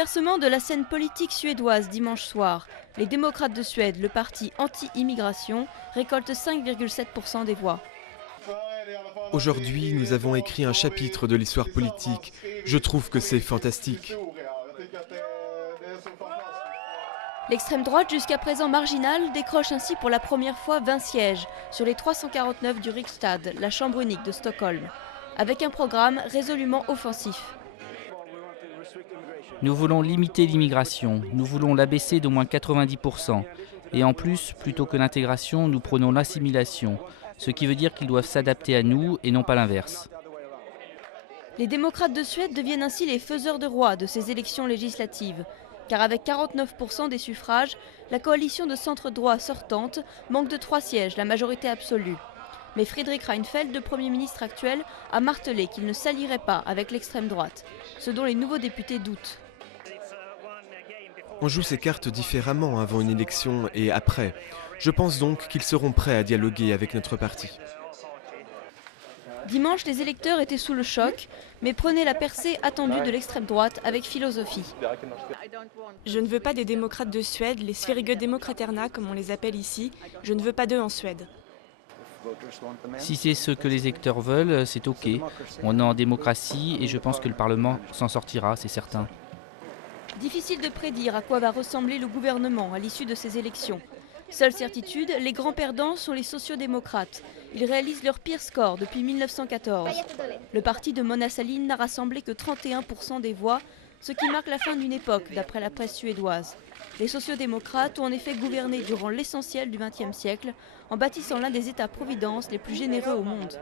Bouleversement de la scène politique suédoise dimanche soir. Les démocrates de Suède, le parti anti-immigration, récoltent 5,7% des voix. Aujourd'hui, nous avons écrit un chapitre de l'histoire politique. Je trouve que c'est fantastique. L'extrême droite, jusqu'à présent marginale, décroche ainsi pour la première fois 20 sièges sur les 349 du Riksdag, la chambre unique de Stockholm, avec un programme résolument offensif. Nous voulons limiter l'immigration, nous voulons l'abaisser d'au moins 90%. Et en plus, plutôt que l'intégration, nous prenons l'assimilation, ce qui veut dire qu'ils doivent s'adapter à nous et non pas l'inverse. Les démocrates de Suède deviennent ainsi les faiseurs de roi de ces élections législatives, car avec 49% des suffrages, la coalition de centre-droit sortante manque de 3 sièges, la majorité absolue. Mais Fredrik Reinfeldt, le Premier ministre actuel, a martelé qu'il ne s'allierait pas avec l'extrême droite, ce dont les nouveaux députés doutent. On joue ces cartes différemment avant une élection et après. Je pense donc qu'ils seront prêts à dialoguer avec notre parti. Dimanche, les électeurs étaient sous le choc, mais prenaient la percée attendue de l'extrême droite avec philosophie. Je ne veux pas des démocrates de Suède, les Sverigedemokraterna comme on les appelle ici. Je ne veux pas d'eux en Suède. Si c'est ce que les électeurs veulent, c'est ok. On est en démocratie et je pense que le Parlement s'en sortira, c'est certain. Difficile de prédire à quoi va ressembler le gouvernement à l'issue de ces élections. Seule certitude, les grands perdants sont les sociodémocrates. Ils réalisent leur pire score depuis 1914. Le parti de Mona Sahlin n'a rassemblé que 31% des voix, ce qui marque la fin d'une époque, d'après la presse suédoise. Les sociodémocrates ont en effet gouverné durant l'essentiel du XXe siècle, en bâtissant l'un des États-providence les plus généreux au monde.